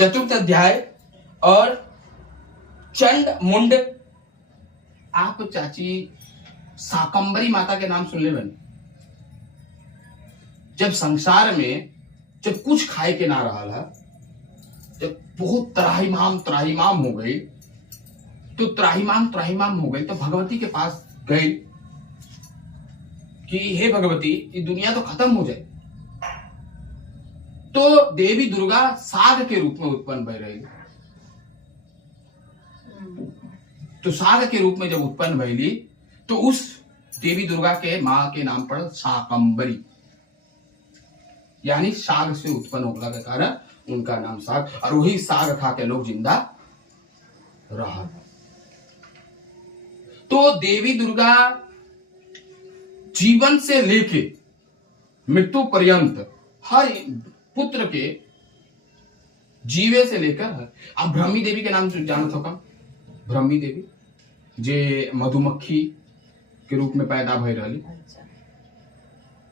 चतुर्थ अध्याय और चंड मुंड। आप चाची शाकंभरी माता के नाम सुन ले बने। जब संसार में जब कुछ खाए के ना रहा, जब बहुत त्राहिमाम हो गई, तो त्राहिमाम हो गई तो भगवती के पास गई कि हे भगवती, ये दुनिया तो खत्म हो जाए। तो देवी दुर्गा साग के रूप में उत्पन्न भय रही। तो साग के रूप में जब उत्पन्न भयली तो उस देवी दुर्गा के मां के नाम पर शाकंभरी, यानी साग से उत्पन्न होने के कारण उनका नाम साग, और वही साग खा के लोग जिंदा रहा। तो देवी दुर्गा जीवन से लेके मृत्यु पर्यंत हर पुत्र के जीवे से लेकर, आप ब्रह्मी देवी के नाम जानत हो का? ब्रह्मी देवी जे मधुमक्खी के रूप में पैदा भई रही,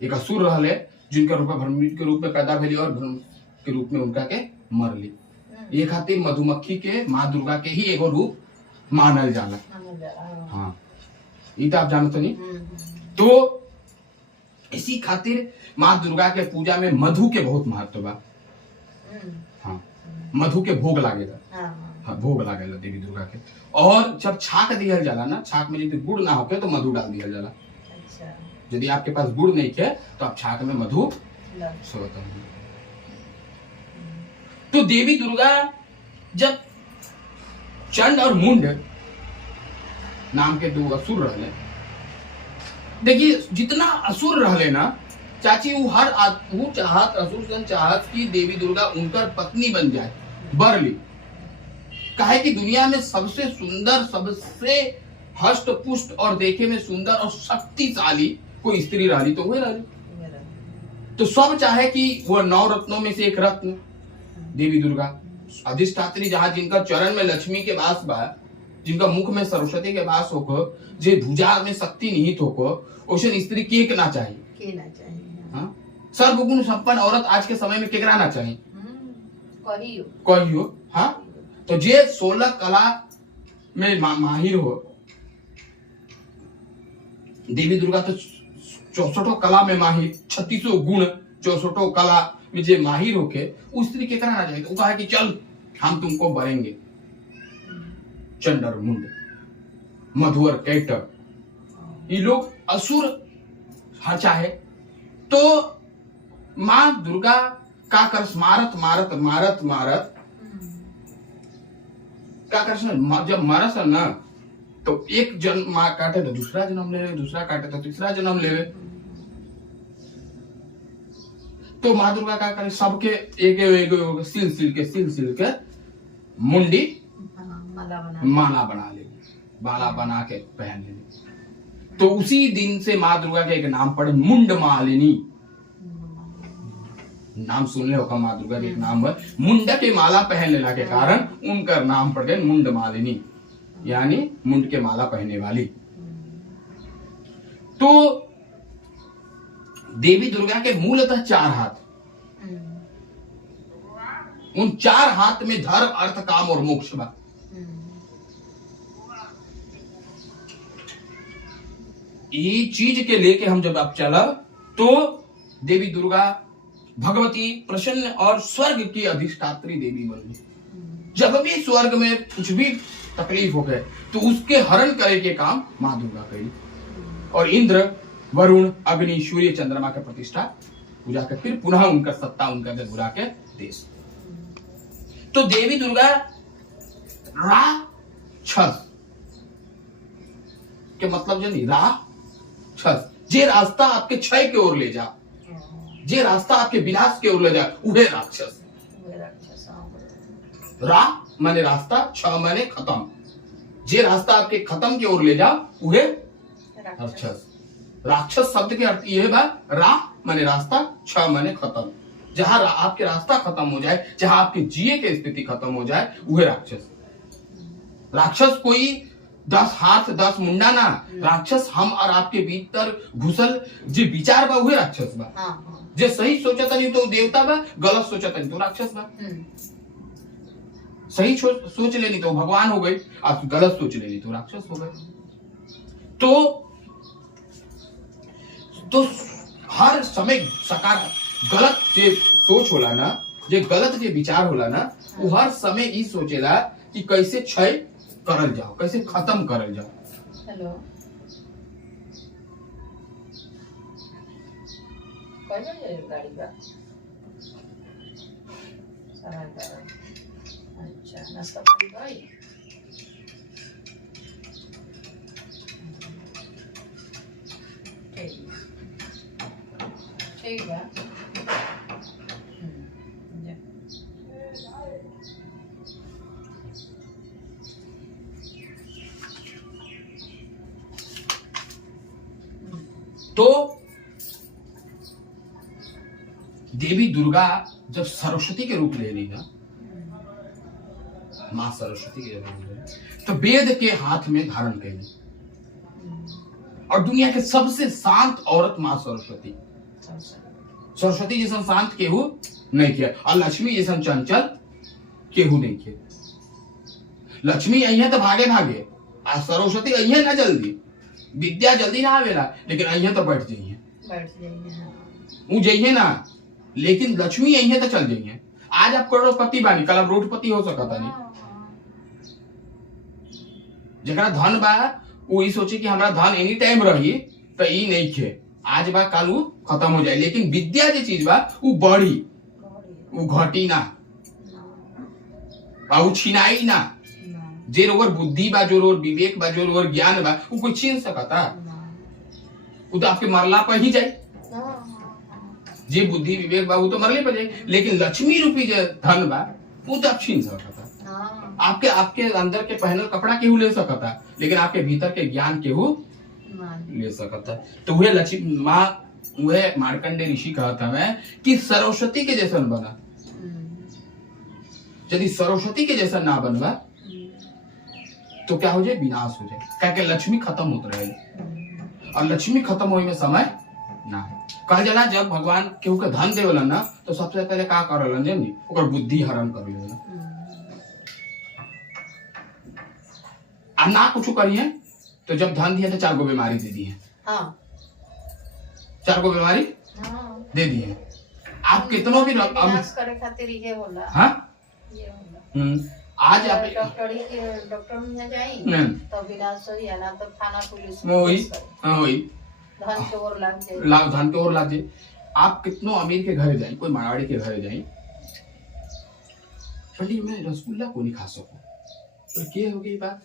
एक असुर रहले जिनका रूप ब्रह्मी के रूप में पैदा भइली और ब्रह्म के रूप में उनका के मरली। ये खातिर मधुमक्खी के माँ दुर्गा के ही एगो रूप मानल जाला। हाँ, ये तो आप जानते नहीं। तो इसी खातिर माँ दुर्गा के पूजा में मधु के बहुत महत्व बा। हाँ, मधु के भोग लागेला। हाँ, भोग लागेला देवी दुर्गा के। और जब छाक दिया जाला ना, छाक में यदि गुड़ ना होके तो मधु डाल दिया जाला। यदि आपके पास गुड़ नहीं है तो आप छाक में मधु सोता है। तो देवी दुर्गा जब चंड और मुंड नाम के दो असुर रहले, देखिए जितना असुर रहले ना चाची, वो हर वो चाहत, असुर सन चाहत कि देवी दुर्गा उनकर पत्नी बन जाए, बरली। काहे कि दुनिया में सबसे सुंदर, सबसे हष्ट पुष्ट और देखे में सुंदर और शक्तिशाली कोई स्त्री रही तो वही रही। तो सब चाहे कि वो 9 रत्नों में से एक रत्न देवी दुर्गा अधिष्ठात्री, जहां जिनका चरण में लक्ष्मी के वास बा, जिनका मुख में सरस्वती के वास होको, जे भुजा में शक्ति निहित होको, ओशन स्त्री के ना चाहिए। हाँ, सर्वगुण संपन्न औरत आज के समय में केकरा ना चाहिए? कहियो। हाँ, तो जे 16 कला में माहिर हो, देवी दुर्गा तो 64 कला में माहिर, 36 गुण 64 कला में जे माहिर होके उस स्त्री केकरा ना चाहिए? वो कहा कि चल हम तुमको बरेंगे। चंड और मुंड, मधु और कैटव, ये लोग असुर चाहे तो मां दुर्गा का कर मारत मारत मारत मारत का कर, जब मरस ना तो एक जन्म मां काटे तो दूसरा जन्म ले, दूसरा काटे तो तीसरा जन्म ले। तो मां दुर्गा का करे, सबके एक सिल के मुंडी माला बना ले, माला बना के पहन ले। तो उसी दिन से मां दुर्गा के एक नाम पड़े मुंड मालिनी। नाम सुन ले होगा, मां दुर्गा के एक नाम है मुंड के माला पहन लेना के कारण उनका नाम पड़ गए मुंड मालिनी, यानी मुंड के माला पहनने वाली। तो देवी दुर्गा के मूलतः 4 हाथ, उन 4 हाथ में धर्म, अर्थ, काम और मोक्ष बा। ये चीज के लेके हम जब आप चला तो देवी दुर्गा भगवती प्रसन्न और स्वर्ग की अधिष्ठात्री देवी बन गई। जब भी स्वर्ग में कुछ भी तकलीफ हो गए तो उसके हरण करे के काम मां दुर्गा करी, और इंद्र, वरुण, अग्नि, सूर्य, चंद्रमा के प्रतिष्ठा पूजा कर फिर पुनः उनका सत्ता उनका बुला के देश। तो देवी दुर्गा राक्षस के मतलब जानी, राक्षस जे रास्ता आपके क्षय की ओर ले जा, जे रास्ता आपके विनाश की ओर ले जा, उहे राक्षस। रा माने रास्ता, छ माने खत्म। जे रास्ता आपके खत्म की ओर ले जा उहे राक्षस। राक्षस शब्द के अर्थ यह बा, रा माने रास्ता, छ माने खत्म। जहां आपके रास्ता खत्म हो जाए, जहां आपके जिए की स्थिति खत्म हो जाए, वह राक्षस। राक्षस कोई 10 हाथ 10 मुंडा ना, राक्षस हम और आपके भीतर घुसल जे विचार बा उहे राक्षस बा। जे सही सोचता नहीं तो देवता बा, गलत सोचता नहीं तो राक्षस बा। सही सोच लेनी तो भगवान हो गए, आप गलत सोच लेनी तो राक्षस हो गए। तो हर समय सकार गलत जे सोच होला ना, जे गलत जे विचार होला ना, वो हर समय ई सोचेला कि कैसे क्षय करल जाओ, कैसे खत्म करल जाओ। हेलो, गाड़ी बा अच्छा, नाश्ता पानी भाई ठीक बा। तो देवी दुर्गा जब सरस्वती के रूप ले ली ना, माँ सरस्वती के रूप, तो वेद के हाथ में धारण कर, और दुनिया के सबसे शांत औरत माँ सरस्वती। सरस्वती जैसा शांत केहू नहीं किया, और लक्ष्मी जैसा चंचल केहू नहीं किया। लक्ष्मी अहिया तो भागे भागे, आ सरस्वती अहिया ना जल्दी, विद्या जल्दी ना आवेला, लेकिन अहिया तो बैठ जाइए, वो जाइए ना, लेकिन लक्ष्मी अहिया तो चल जाइए। आज आप करोड़पति बानी, कल आप रोडपति हो सकता नहीं। जरा धन बा वो ई सोचे कि हमारा धन एनी टाइम रही, तो ई नहीं खे, आज बा कल वो खत्म हो जाए। लेकिन विद्या जो चीज बा वो बढ़ी, वो घटी ना, वो छिनाई ना। जे रोवर बुद्धि बा, जो रोवर विवेक बा, जो रोवर ज्ञान बा, वो कोई छीन सकता? वो तो आपके मरला पर ही जाए। जे बुद्धि विवेक बा वो तो मरले पर जाए, लेकिन लक्ष्मी रूपी जो धन बा वो तो आप छीन सकता। आपके अंदर के पहनल कपड़ा केहू ले सकता, लेकिन आपके भीतर के ज्ञान केहू ले सकता। तो वह लक्ष्मी माँ, वह मार्कंडे ऋषि कहता है कि सरस्वती के जैसा बना, यदि सरस्वती के जैसा ना बनवा तो क्या हो जाए, विनाश हो जाए। क्या कि लक्ष्मी खत्म होते रहे, और लक्ष्मी खत्म होने में समय ना है। कहा जाला जब भगवान केहू के धन देवलन ना, तो सबसे पहले का करलन जानी, ओकर बुद्धि हरण कर लेना, आ ना कुछ करिए तो जब धन दिए तो 4 गो बीमारी दे दिए। हाँ। 4 गो बीमारी दे दिए। आप कितनों भी करे खातिर ये होला। हाँ, ये होला। आज आप डॉक्टर में जाई तो विनाश हो या ना, तो थाना पुलिस वही धन के ओर लाग जाए। आप कितनों अमीर के घर जाए, कोई मारवाड़ी के घर जाए, बोलिए मैं रसगुल्ला को नहीं खा सकूं, तो क्या हो गई बात?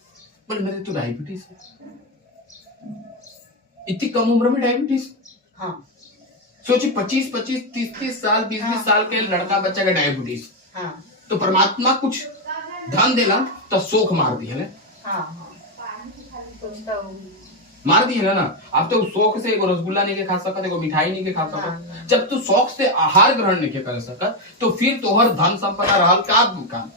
बोले मेरे तो डायबिटीज है। इतनी कम उम्र में डायबिटीज? हाँ। सोचिए 25, 30 साल, 20 साल के लड़का बच्चा का डायबिटीज। हाँ। तो परमात्मा कुछ धन देला तो शोक मार दी है ना। हाँ। मार दी है ना। अब तो शौक से एगो रसगुल्ला नहीं के खा सकत, एगो मिठाई नहीं के खा सकत। हाँ। जब तू शौक से आहार ग्रहण नहीं के कर सकत, तो फिर तोहर धन संपदा रहल का दुकान?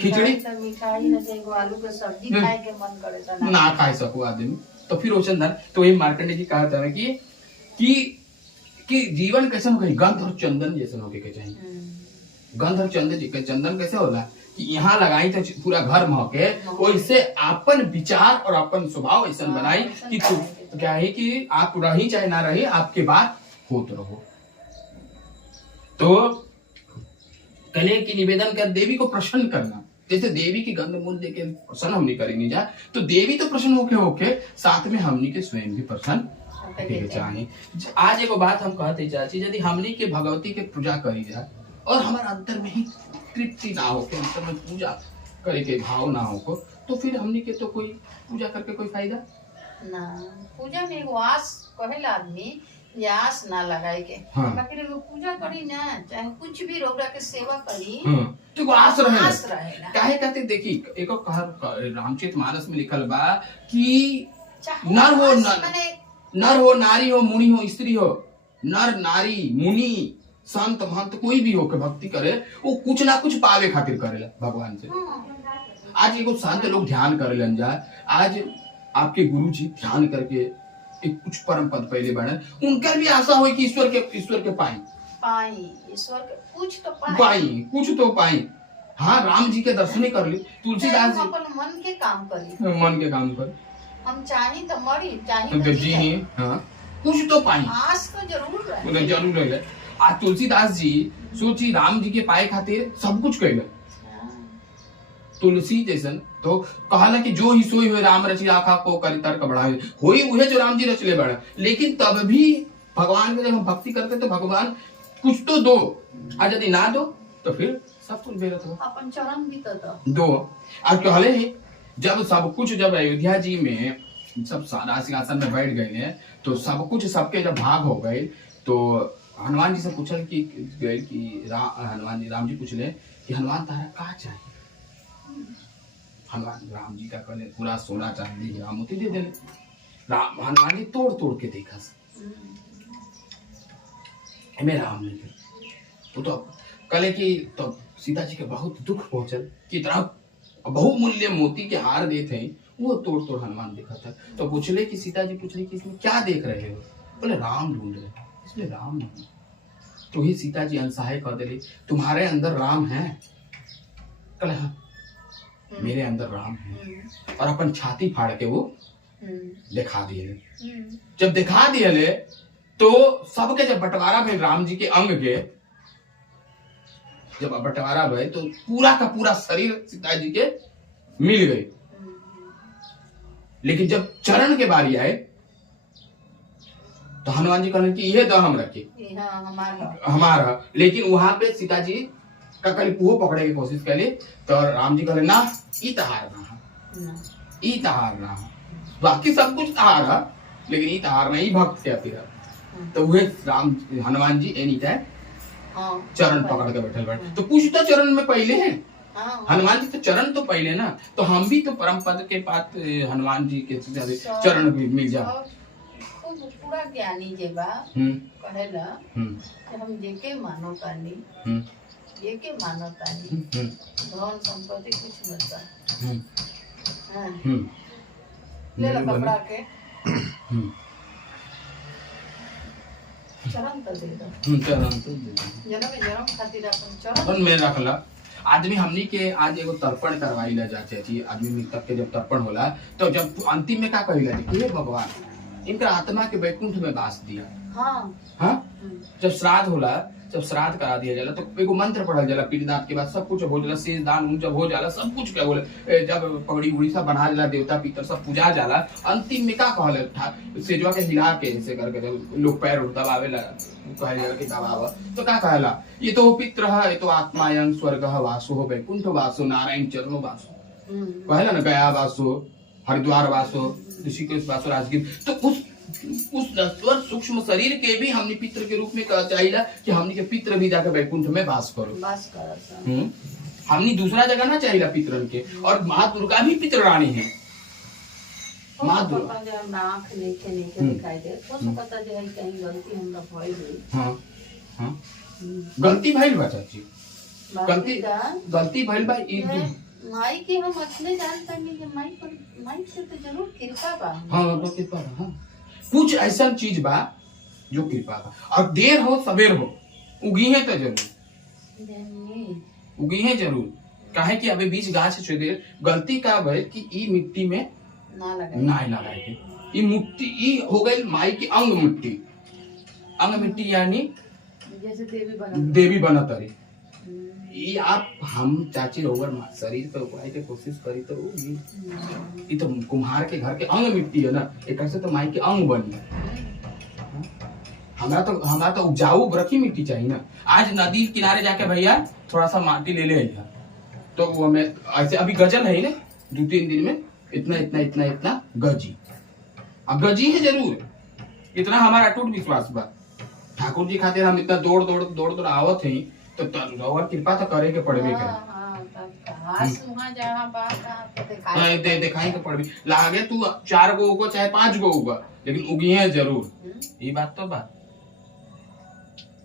खिचड़ी मिठाई आलू के सब्जी खाए के मन करे ना खाए सको आदमी, तो फिर ओशन धन। तो वही मार्कंडे जी कहा था कि जीवन कैसे हो गई, गंध और चंदन जैसे होके के चाहिए। गंध और चंदन कैसे होला कि यहाँ लगाई तो पूरा घर महके, वैसे अपन विचार और अपन स्वभाव ऐसा बनाई कि क्या है कि आप रही चाहे ना रही, आपके बात होत रहो। तो कले की निवेदन कर देवी को प्रसन्न करना, जैसे देवी की गंध मूल देके प्रसन्न हमने करेंगे जा, तो देवी तो प्रसन्न होके साथ में हमनी के स्वयं भी प्रसन्न चाहिए। आज एगो बात हम कहते चाची, यदि हमनी के भगवती के पूजा करी जाए और हमारे अंतर में ही तृप्ति ना हो के, अंतर में पूजा करे के भाव ना हो को, तो फिर हमनी के तो कोई पूजा करके कोई फायदा ना। पूजा में एगो आस कहेला आदमी, आस ना लगाए के। हाँ। बाकी लोग पूजा करी ना, चाहे कुछ भी रोगरा के सेवा करी, तो आस रहेला। काहे कहते देखी एको रामचरितमानस में लिखल बा कि नर हो नारी हो मुनि हो स्त्री हो, नर नारी मुनि संत महंत कोई भी हो के भक्ति करे, वो कुछ ना कुछ पावे खातिर करेला भगवान से। आज एगो संत लोग ध्यान करेलन जा, आज आपके गुरु जी ध्यान करके एक कुछ परम पद पहले बढ़े, उनका भी आशा हो कि ईश्वर के पाए, पाई ईश्वर के कुछ तो पाई पाई कुछ तो पाई। हाँ, राम जी के दर्शन ही कर ली। तुलसीदास हम जी अपन मन के काम करी, मन के काम कर हम चाही तो मरी चाही तो तो जी जी हाँ, कुछ तो पाई आस तो जरूर रहे। उन्हें जरूर रहे। आज तुलसीदास जी सोची राम जी के पाए खातिर सब कुछ कैले। तुलसी जैसन तो कहला कि जो ही सोई हुए राम रची आखा को करी तर्क बढ़ावे, होई उहे जो राम जी रचले बड़ा। लेकिन तब भी भगवान के जब हम भक्ति करते तो भगवान कुछ तो दो, आज यदि ना दो तो फिर सब कुछ बेरत हो। अपन चरण भी तो दो आज कहले ही जब सब कुछ, जब अयोध्या जी में सब सारा सिंहासन में बैठ गए ने तो सब कुछ सबके जब भाग हो गए तो हनुमान जी से पूछल कि गए कि हनुमान जी राम जी पूछले कि हनुमान तारा का चाहिए। हनुमान राम जी का कहले पूरा सोना चांदी हीरा मोती दे देले। राम हनुमान जी तोड़ तोड़ के देखा मेरा राम ने वो तो कहले कि तो सीता जी के बहुत दुख पहुंचल कि तरह बहुमूल्य मोती के हार देते हैं, वो तोड़ तोड़ हनुमान देखा था। तो पूछले कि सीता जी पूछले कि इसमें क्या देख रहे हो। बोले राम ढूंढ रहे, इसमें राम नहीं। तो ही सीता जी अनसहाय कह दिली तुम्हारे अंदर राम है। कहले हाँ मेरे अंदर राम है। और अपन छाती फाड़ के वो दिखा दिए। जब दिखा दिए तो सबके जब बंटवारा भेल राम जी के अंग के, जब बंटवारा भय तो पूरा का पूरा शरीर सीता जी के मिल गए। लेकिन जब चरण के बारी आए तो हनुमान जी कहने कि यह तो हम रखे हमारा। लेकिन वहां पे सीता जी का कल वो पकड़े की कोशिश करे तो राम जी कहले ना ई तहार ना बाकी सब कुछ तहार है लेकिन ई तहार नहीं भक्त के फिर। तो वह राम हनुमान जी एनी टाइम चरण पकड़ के बैठे बैठे तो कुछ तो चरण में पहले हैं। हनुमान जी तो चरण तो पहले ना, तो हम भी तो परम पद के पास हनुमान जी के चरण भी मिल जाओ। पूरा ज्ञानी जे बा कहेला कि हम जेके मानो तानी धन संपत्ति कुछ मत बा। ले लो कपड़ा के चरण तो दे दो, जन्म खातिर अपन चरण में रखला। आदमी हमनी के आज एगो तर्पण करवाई ला जाते थी। आदमी मृतक के जब तर्पण होला तो जब अंतिम में का कहिला कि हे भगवान इनका आत्मा के वैकुंठ में वास दिया। हाँ जब श्राद्ध होला, जब श्राद्ध करा दिया जाला तो एगो मंत्र पढ़ल जाला पिंडदान के बाद सब कुछ हो जाला, शेष दान जब हो जाला सब कुछ क्या बोले जब पगड़ी उड़ी सब बना जाला देवता पितर सब पूजा जाला। अंतिम में का कहले सेजवा के हिला के ऐसे करके जब लोग पैर दबावेला कहल जाला कि दबावा तो का कहला ये तो पित्र है, ये तो आत्मायं स्वर्गः वासो वैकुंठ वासो नारायण चरणो वासो कहला ना गया वासो हरिद्वार वासो ऋषिकेश वासो राजगीर। तो उस नश्वर सूक्ष्म शरीर के भी हमने पित्र के रूप में चाहिए कि हमने के पित्र भी जाकर वैकुंठ में वास करो। हमने दूसरा जगह ना चाहिए पितरन के। और माँ दुर्गा भी पित्र रानी है। माँ दुर्गा गलती भइल बा चाची, गलती भइल बा। माई के हम अपने जानता नहीं कि माई से तो जरूर कृपा बा। हाँ तो कृपा बा। हाँ कुछ ऐसा चीज बा जो कृपा बा। और देर हो सवेर हो उगी है तो जरूर उगी है जरूर। काहे कि अबे बीच गाछ छे देर गलती का भय कि ई मिट्टी में ना लगाए के। ई मिट्टी ई हो गई माई की अंग मिट्टी यानी जैसे देवी बनत रही। ये आप हम चाची रोवर शरीर पे उगाए के कोशिश करी तो ये तो कुम्हार के घर के अंग मिट्टी है ना, एक ऐसे तो माई के अंग बनी। हमारा तो उपजाऊ रखी मिट्टी चाहिए ना। आज नदी किनारे जाके भैया थोड़ा सा माटी ले ले तो वो हमें ऐसे अभी गजल है ना 2-3 दिन में इतना इतना इतना इतना गजी। अब गजी है जरूर, इतना हमारा अटूट विश्वास बा। ठाकुर जी खातिर हम इतना दौड़ दौड़ आवत है तो कृपा तो करे के पड़बे दिखाई के पड़बी लागे तू 4 गो उगो चाहे 5 गो उगा लेकिन उगी है जरूर। ये बात तो बा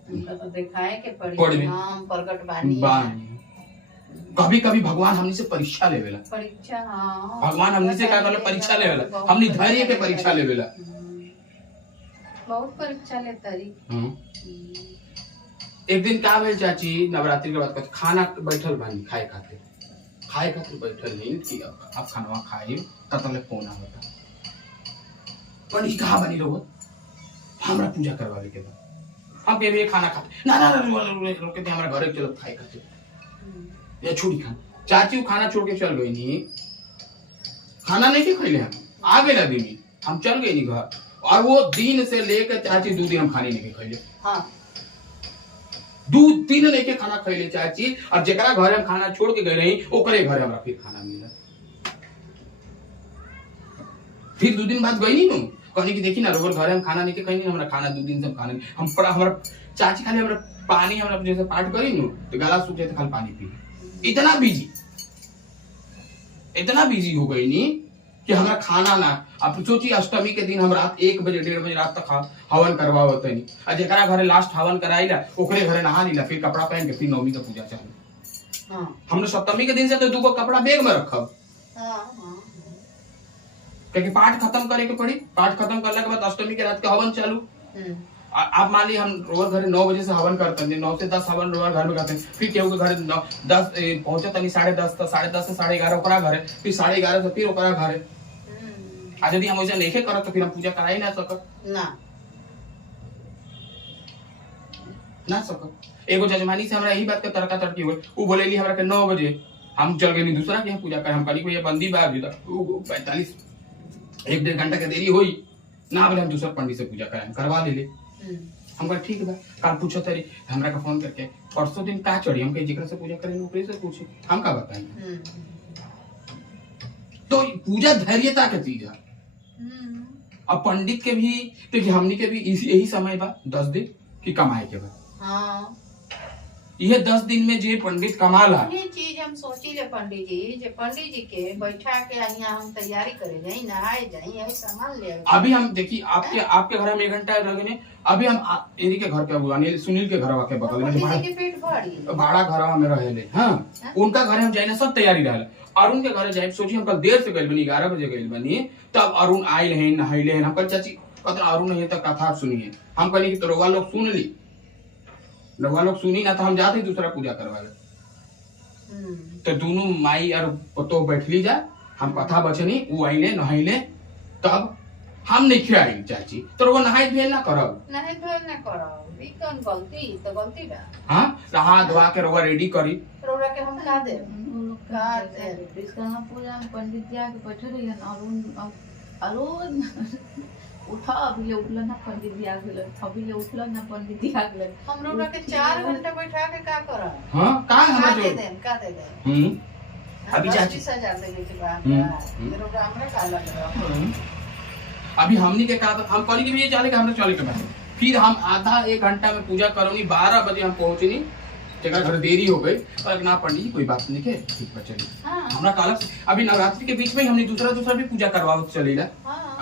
तो दिखाए के पड़बी हम प्रकट बानी। कभी कभी भगवान हमनी से परीक्षा लेवेला। भगवान हमनी से क्या कहला परीक्षा लेवेला। हमनी धैर्य के परीक्षा लेवेला। बहुत परीक्षा लेता रही। एक दिन का भेल चाची नवरात्रि के बाद कहते खाना बैठल बानी खाए खातिर बैठल नहीं कि अब खाना खाए तब तक फोन आवता पंडित कहाँ बनी रहो हमरा पूजा करवावे के बाद हम के भी खाना खाते ना रोके थे हमारा घर चलो खाए खाते या छोड़ी खाना चाची वो खाना छोड़ के चल गई नहीं खाना नहीं के खैले हम आ गए ना दीदी हम चल गए नहीं घर और वो दिन से लेकर चाची 2 दिन हम खाने नहीं खैले हाँ 2 दिन लेके खाना खैले चाची और जेकरा घर हम खाना छोड़ के गए रही ओकरे घर हमरा फिर खाना मिला फिर 2 दिन बाद गई नहीं नु कहनी कि देखी ना रोबर घर हम खाना नहीं के कहीं हमरा खाना 2 दिन से हम खाना नहीं हम पड़ा हमरा चाची खाली हमरा पानी हमरा जैसे पाठ करी नु तो गला सूख जाए तो खाली पानी पी इतना बिजी हो गई नी कि हमरा खाना ना अब सोची अष्टमी के दिन हम रात 1 बजे 1:30 बजे रात तक हवन करवावत नहीं और जेकरा घरे लास्ट हवन कराइला ओकरे घरे नहा लीला फिर कपड़ा पहन के फिर नवमी का पूजा चालू हाँ हमने सप्तमी के दिन से तो 2 गो कपड़ा बैग में रखब क्योंकि पाठ खत्म करे के पड़ी पाठ खत्म करने के बाद अष्टमी के रात के हवन चालू आप मान ली हम रोज घर 9 बजे से हवन करते हैं 9 से 10 हवन रोज घर में करते हैं फिर केहू के घर 10 पहुंचे तनी 10:30 तक 10:30 से 11:30 ओकरा घर है फिर 11:30 से फिर ओकरा घर है आज यदि हम वैसे नहीं करत तो फिर हम पूजा करा ही ना सकत ना सकत एगो जजमानी से हमरा यही बात के तर्का तर्की हुई वो बोलेली हमरा के 9 बजे हम चल गए दूसरा के पूजा कर हम करी कोई बंदी बा अभी तक 45 1-1.5 घंटा के देरी हुई ना बोले हम दूसरा पंडित से पूजा कराएं करवा ले हम कहा ठीक बा कल पूछो तरी हमरा का फोन करके परसों दिन का चढ़ी हम कहीं जिक्र से पूजा करें ऊपरी से पूछे हम का बताएं तो पूजा धैर्यता के चीज है अब पंडित के भी देखिए हमनी के भी यही समय बा 10 दिन की कमाए के बा हाँ ये 10 दिन में जे पंडित कमाला ये चीज हम सोची ले पंडित जी के बैठा के यहाँ हम तैयारी करे जाई नहाए जाई यही सामान ले अभी हम देखिए आपके घर में 1 घंटा रहे अभी हम इन्हीं के घर पे अनिल सुनील के घर के बगल में भाड़ा घर में रहे हाँ उनका घर हम जाए सब तैयारी रहे अरुण के घर जाए सोची हम कल देर से गए बनी 11 बजे गए बनी तब अरुण आये हैं नहाइले हैं हम कल चाची कतरा अरुण है तक कथा सुनिए हम कहनी कि तो रउआ लोग सुन ली रउआ लोग सुनी ना तो हम जाते दूसरा पूजा करवा ले तो दोनों माई और पतो बैठली जा हम कथा बचनी वो आइले नहाइले तब हम नहीं खियाई चाची तो रउआ नहाई भेल ना करब ई कौन गलती तो गलती बा हां नहा धोआ के रउआ रेडी करी रउआ के हम का दे विश्वकर्मा पूजा में पंडित जी आके बैठे रहिए अरुण उठा अभी ले उठल ना पंडित जी आ गेल अभी ले उठल ना पंडित जी आ गेल हम लोग के 4 घंटा बैठा के का करब हां का हम दे दे अभी चाची 20,000 देने के बाद फिर हमरा का लग रहा अभी हमनी के का हम कहनी कि ये चले के हमरा चले के बाद फिर हम आधा 1 घंटा में पूजा करोनी 12 बजे हम पहुंचनी जगह घर देरी हो गई और ना पंडित जी कोई बात नहीं के ठीक बा चली हमरा काल अभी नवरात्रि के बीच में हमने दूसरा भी पूजा करवावत चलेला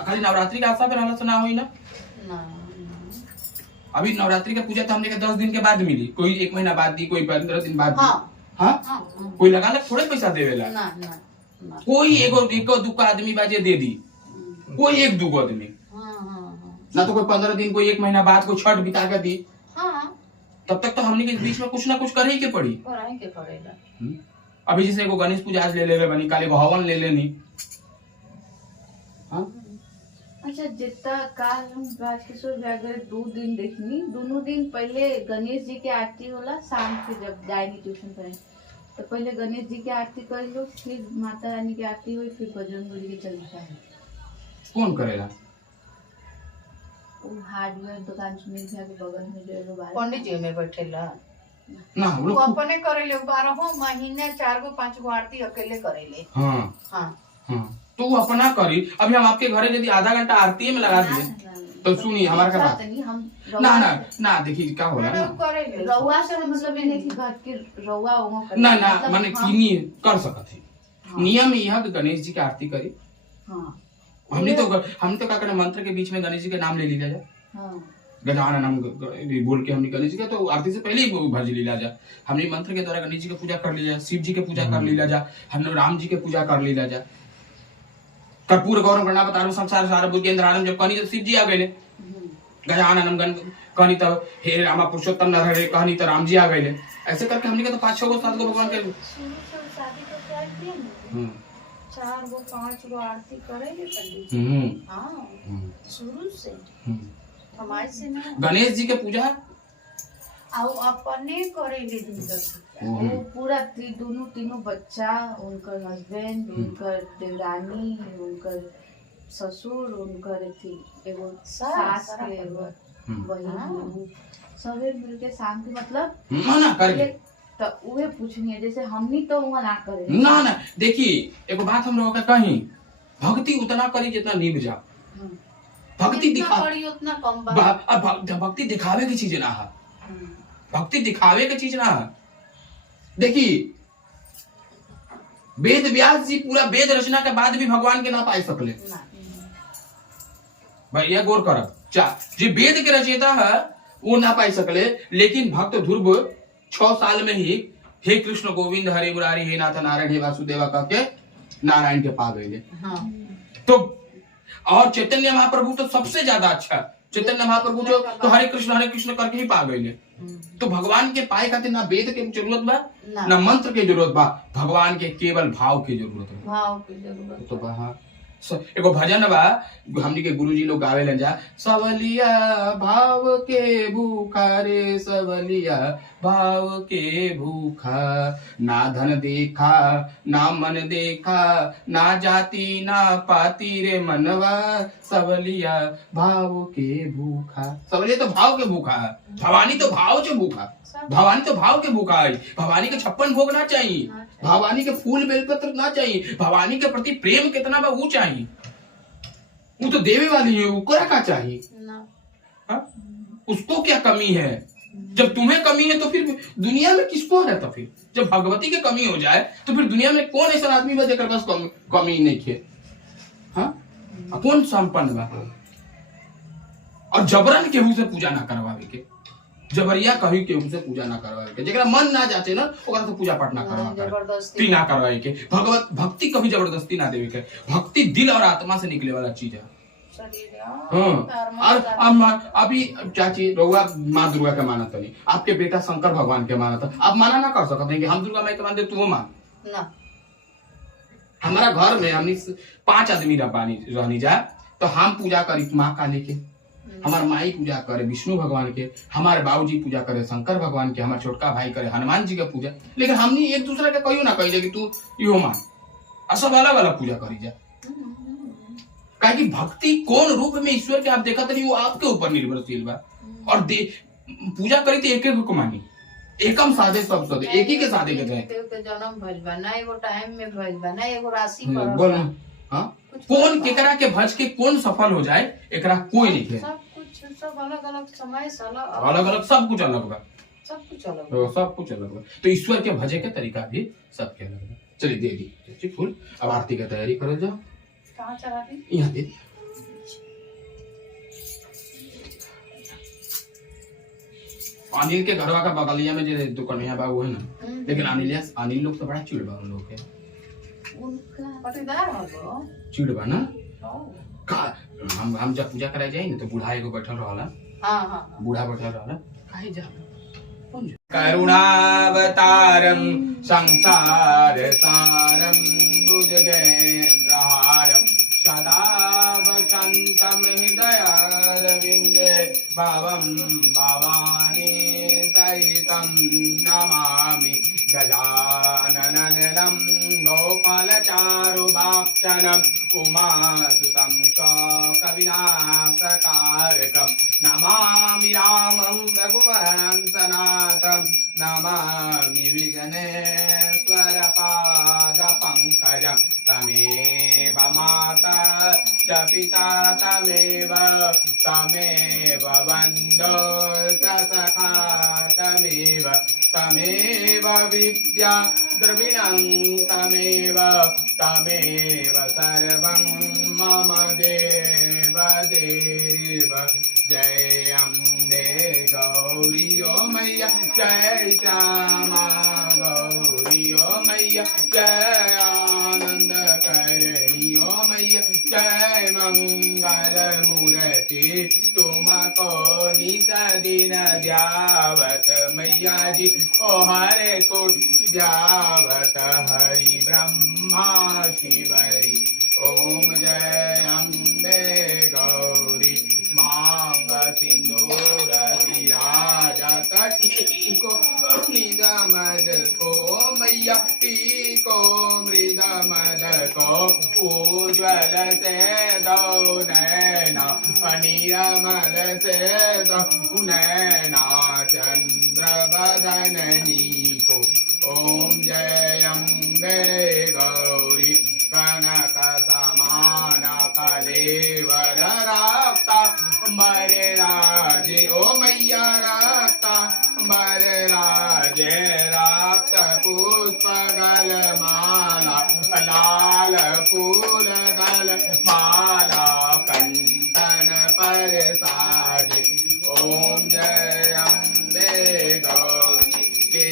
खाली नवरात्रि के आशा पे रहला से ना होई ना अभी नवरात्रि का पूजा तो हमने के 10 दिन के बाद मिली कोई 1 महीना बाद दी कोई 15 दिन बाद दी हाँ कोई लगा थोड़े पैसा देवेला कोई एगो दुका आदमी बाजे दे दी कोई 1-2 आदमी ना तो कोई 15 दिन कोई 1 महीना बाद कोई छठ बिता के दी तब तक तो हमने के बीच में कुछ ना कुछ करे ही के पड़ी अभी जैसे एगो गणेश पूजा आज ले बनी काले एगो हवन ले लेनी हाँ अच्छा जितना काल हम राजकिशोर जागर 2 दिन देखनी दोनों दिन पहले गणेश जी के आरती होला शाम के जब जाएगी ट्यूशन पढ़े तो पहले गणेश जी की आरती कर लो फिर माता रानी की आरती हुई फिर बजरंगबली की चालीसा है कौन करेगा वो हार्डवेयर दुकान सुनील भैया के बगल में जो है पंडित जी में बैठेला ना हम लोग अपने करेले 12 महीने 4-5 गो आरती अकेले करेले हाँ तो वो अपना करी अभी हम आपके घरे यदि आधा घंटा आरती में लगा दिए तो सुनिए हमारा क्या बात ना ना ना देखिए क्या होला ना रउआ से मतलब ये नहीं कि घर के रउआ ओमो ना ना माने कीनी कर सकत है नियम यह कि गणेश जी की आरती करी हां हमने तो क्या करे मंत्र के बीच में गणेश जी के नाम ले लिया जाए हां गजानन बोल के हमने गणेश जी का तो आरती से पहले ही भज लीला जा हमने मंत्र के द्वारा गणेश जी की पूजा कर लिया शिव जी की पूजा कर लीला जा हमने राम जी की पूजा कर लीला जा कर्पूर गौरम गणपति संसार सार बुद्धि इंद्रानम जब कनी जब शिव जी आ गए गजाननम कहनी तब हे रामा पुरुषोत्तम न रहे, कहनी तो राम जी आ गए। ऐसे करके हमने का तो 5-6 गो 7 गो भगवान के शुरू से शादी तो कर दिए ना, 4 गो 5 गो आरती करेंगे पंडित जी। हाँ शुरू से हमारे से ना। गणेश जी के पूजा आओ अपने करेंगे दुर्गा पूजा। वो पूरा दोनों तीनों बच्चा, उनकर हस्बैंड, उनकर देवरानी, उनकर ससुर, उनकर थी एगो सास के एगो बहन, सबे मिलके शाम के मतलब मना करके तो उहे पूछनी है। जैसे हमनी तो वहाँ ना करे ना ना। देखिए एगो बात हम लोगों का कहीं, भक्ति उतना करी जितना नीब जा। भक्ति दिखा उतना कम बात। भक्ति दिखावे की चीज ना है, भक्ति दिखावे की चीज ना है। देखिए वेद व्यास जी पूरा वेद रचना के बाद भी भगवान के ना पाए सकले। भैया गौर करब, जी वेद के रचयिता है वो ना पाई सकले, लेकिन भक्त ध्रुव 6 साल में ही हे कृष्ण गोविंद हरे मुरारी हे नाथ नारायण हे वासुदेवा कह के नारायण के पा गए। तो और चैतन्य महाप्रभु तो सबसे ज्यादा अच्छा, चैतन्य महाप्रभु जो तो हरे कृष्ण करके ही पा गए। तो भगवान के पाए खातिर ना वेद के जरूरत बा ना मंत्र के जरूरत बा, भगवान के केवल भाव की जरूरत है। भाव की जरूरत तो बा एगो भजन बा हमनी के गुरुजी लोग गावे ले जा, सवलिया भाव के भूखा रे सवलिया भाव के भूखा, ना धन देखा ना मन देखा, ना जाति ना पाती रे मनवा, सवलिया भाव के भूखा। सवलिया तो भाव के भूखा है, भवानी तो भाव से भूखा, भवानी तो भाव के भूखा है। भवानी के 56 भोग ना चाहिए, भवानी के फूल बेलपत्र ना चाहिए, भवानी के प्रति प्रेम कितना बा वो चाहिए। वो तो देवे वाली है, वो क्या चाहिए ना? उसको क्या कमी है? जब तुम्हें कमी है तो फिर दुनिया में किसको है? तो फिर जब भगवती की कमी हो जाए तो फिर दुनिया में कौन ऐसा आदमी बा जेकर पास कमी नहीं है? हाँ कौन संपन्न बा? और जबरन केहू से पूजा ना करवावे के, जबरिया कहीं केहू से पूजा ना करवावे के, जेकरा मन ना जाते ना ओकरा से पूजा पाठ ना करवावे ना करवाए के। भगवत भक्ति कभी जबरदस्ती ना देवे के, भक्ति दिल और आत्मा से निकले वाला चीज है। और अभी चाची रउआ माँ दुर्गा के मानत नहीं, आपके बेटा शंकर भगवान के मानत, आप माना ना कर सकते हैं कि हम दुर्गा माई के मानते तू मान ना। हमारा घर में हमनी 5 आदमी रहनी जा, तो हम पूजा करी माँ काली के, हमार माई पूजा करे विष्णु भगवान के, हमारे बाबूजी पूजा करे शंकर भगवान के, हमारे छोटका भाई करे हनुमान जी के पूजा। लेकिन हमनी एक दूसरे के कहियो ना कही कि तू इहो मान, सब अलग अलग पूजा करी जा। काहे कि भक्ति कौन रूप में ईश्वर के आप देखा तरी वो आपके ऊपर निर्भरशील बा। और पूजा करी तो एक एक को मानी, एकम साधे सब साधे, एक ही के साधे के जन्म भइल बा ना, एगो टाइम में भइल बा ना, एगो राशि पर बोल। हाँ कौन केकरा के भज के कौन सफल हो जाए एकरा कोई नहीं है। सब अलग अलग समय अलग अलग सब कुछ अलग बा, सब कुछ अलग बा। तो ईश्वर के भजे के तरीका भी सबके अलग बा। चलिए दे दी फूल, अब आरती की तैयारी करो जाओ। कहाँ चढ़ा दी? यहाँ दे दी। अनिल के घरवा का बगलिया में जो दुकानिया बा वो है ना, लेकिन अनिल लोग तो बड़ा चिड़ बा उन लोग के, चिड़ बा ना। हम जब पूजा कराए जाए ना तो बूढ़ा एगो बैठल रहला, बूढ़ा बैठल रहला, काहे जा करुणावतारम संसार सारम भुजगेन्द्रहारम सदा वसंतम हृदयारविंदे भवम भवानी सहितं नमामि गजाननं गोपालचारुभक्षणम् उमासुतं शोकविनाशकारकम् नमामि रामं रघुवंशनाथं नमामि विघ्नेश्वरपादपङ्कजं तमेव माता च पिता तमेव बन्धो च सखा तमेव विद्या द्रविणं तमेव सर्वं मम देव जय अम्बे गौरी ओ मैया, जय श्यामा गौरी ओ मैया, जय आनंद करणी ओ मैया, जय मंगल मूर्ति तुमको नित दिन ध्यावत मैया जी ओ हरे को ध्यावत हरि ब्रह्मा शिवरी ओम जय अम्बे गौरी मांग सिंदूर विराजत टीको मृदमद को मैया टीको मृदमद को उज्ज्वल से दो नैना नीरमल से दो नैना चंद्र बदननी को ओम जय अम्बे गौरी कनक समान कलेवर राता मरे राजे ओ मैया राता मरे राजे रात पुष्प गल माला लाल फूल गल माला कंठन पर साजे ओम जय अम्बे गौरी के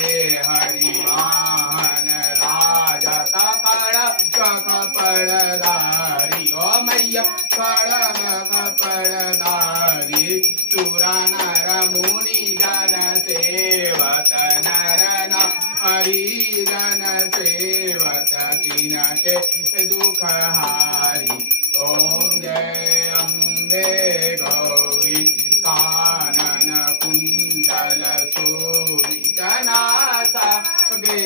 हरि वाहन राजा कपड़ कपड़दारी ओ मैया कपड़दारी सुरा नर मुनि जन सेवत नर हरि जन सेवत तीन के दुख हारी ओम जय अम्बे गौरी कानन कुंडल शोभित नासा गे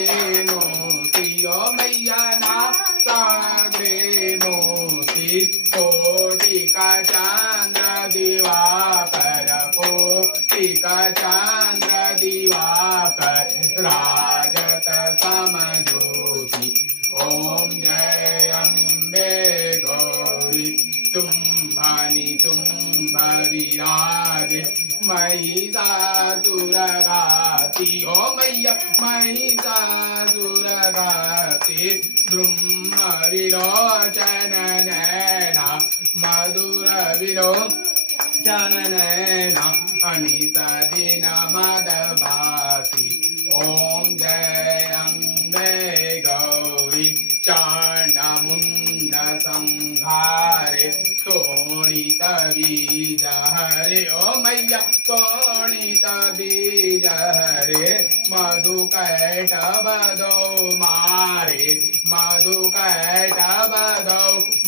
मोती ओ मैया नासा गे मोती कोटि का चंद्र दिवाकर कोटि का चंद्र दिवाकर राजत समज्योति ओम जय अम्बे गौरी तुम्हारी तुम्भ विराज महिषासुर गाती ओ मैया महिषासुर गाती ब्रह्म विलोचन नैना मधुर विलोचन नैना अनित दिन मद भाती ओम जय अम्बे गौरी चांड मुंड संहारे तोणित बीज हरे ओ मैया तोणित बीज हरे मधु कैटभ दो मारे मधु कैटभ दो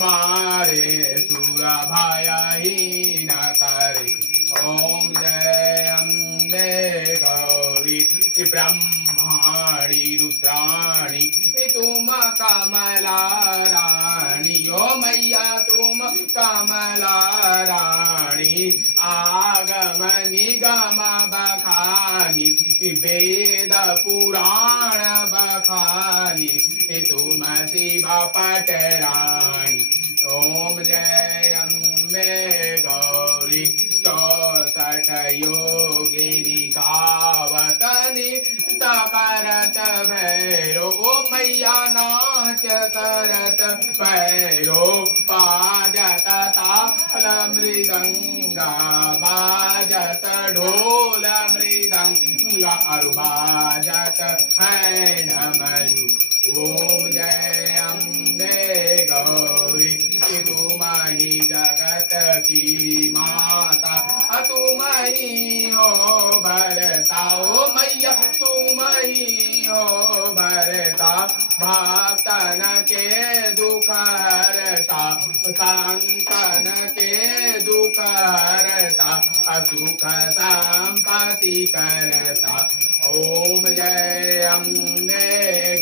मारे सुर भयहीन करे ओम जय अम्बे गौरी ब्रह्माणी रुद्राणी तुम कमला रानी ओ मैया तुम कमला रानी आगम निगम बखानी वेद पुराण बखानी तुम शिव पटरानी ओम जय अम्बे गौरी 64 योगिनी गावतनी करत भैरो ओ मैया नाच करत भैरो बाजत ताल मृदंगा बाजत ढोल मृदंगा और बाजत है डमरू ओम जय अम्बे गौरी तुम ही जगत की माता तुम ही हो भरता ओ मैया तुम ही हो भरता भक्तन के दुख हरता संतन के दुख हरता सुख संपत्ति करता ओम जय अम्बे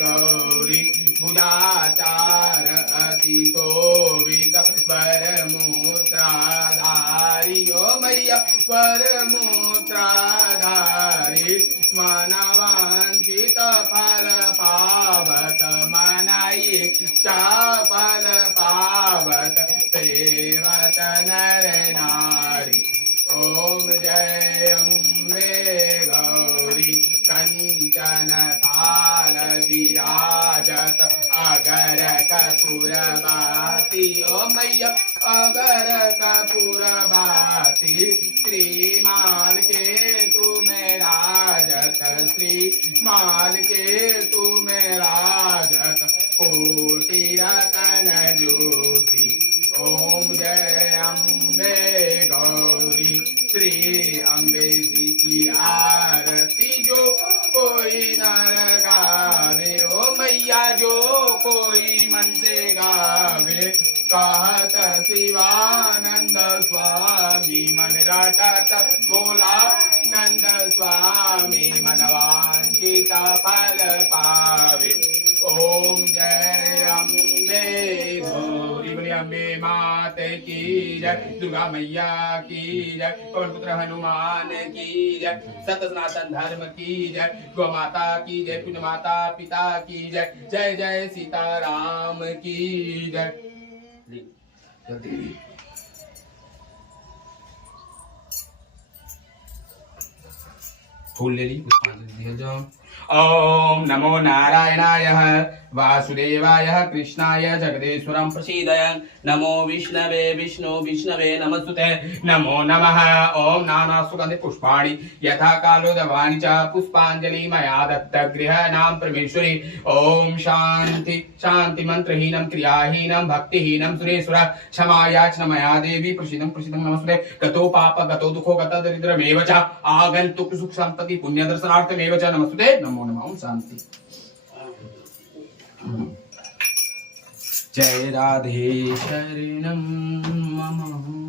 गौरी भुजाचार अति शोभित वरमुद्राधारी ओ मैया वरमुद्राधारी मनवांछित फल पावत मनाई चा फल पावत सेवत नर नारी ओम जय अम्बे गौरी कंचन थाल विराजत अगर कपूर बाती ओ मैया अगर कपूर बाती श्रीमाल के तुम्हें राजत श्रीमाल के तुम्हें राजत कोटि रतन ज्योति ओम जय अम्बे गौरी श्री अम्बे जी की आरती जो कोई नर गावे, ओ मैया जो कोई मन से गावे, कहत शिवानंद स्वामी मन रटत बोला नंद स्वामी, मनवांछित फल पावे। ओम जय अम्बे गौरी, बोले अम्बे मात की जय, दुर्गा मैया की जय, पवन पुत्र हनुमान की जय, सत सनातन धर्म की जय, गौ माता की जय, पुण्य माता पिता की जय, जय जय सीताराम की जय। फूल ले ली, पुष्पांजलि दिया जाओ। ओम नमो नारायणाय वासुदेवाय कृष्णाय जगदेश्वरं प्रसीदय, नमो विष्णवे विष्णु विष्णवे नमस्तुते, नमो नमः। ओम नाना सुगंधि पुष्पाणि यथा कालोदवानि च पुष्पांजलि मया दत्त गृहाणां परमेश्वरी। ओम शांति शांति मंत्रहीनं क्रियाहीनं भक्तिहीनं सुरेश्वर क्षमा याचना मया देवी प्रसीदं प्रसीदं नमस्ते। गतो पाप गतो दुखो गत दरिद्रमेव च आगन्तुक सुख संपत्ति पुण्य दर्शनार्थमेव च नमस्ते। नमो नमः। ओम शांति। जय राधे शरणं मम।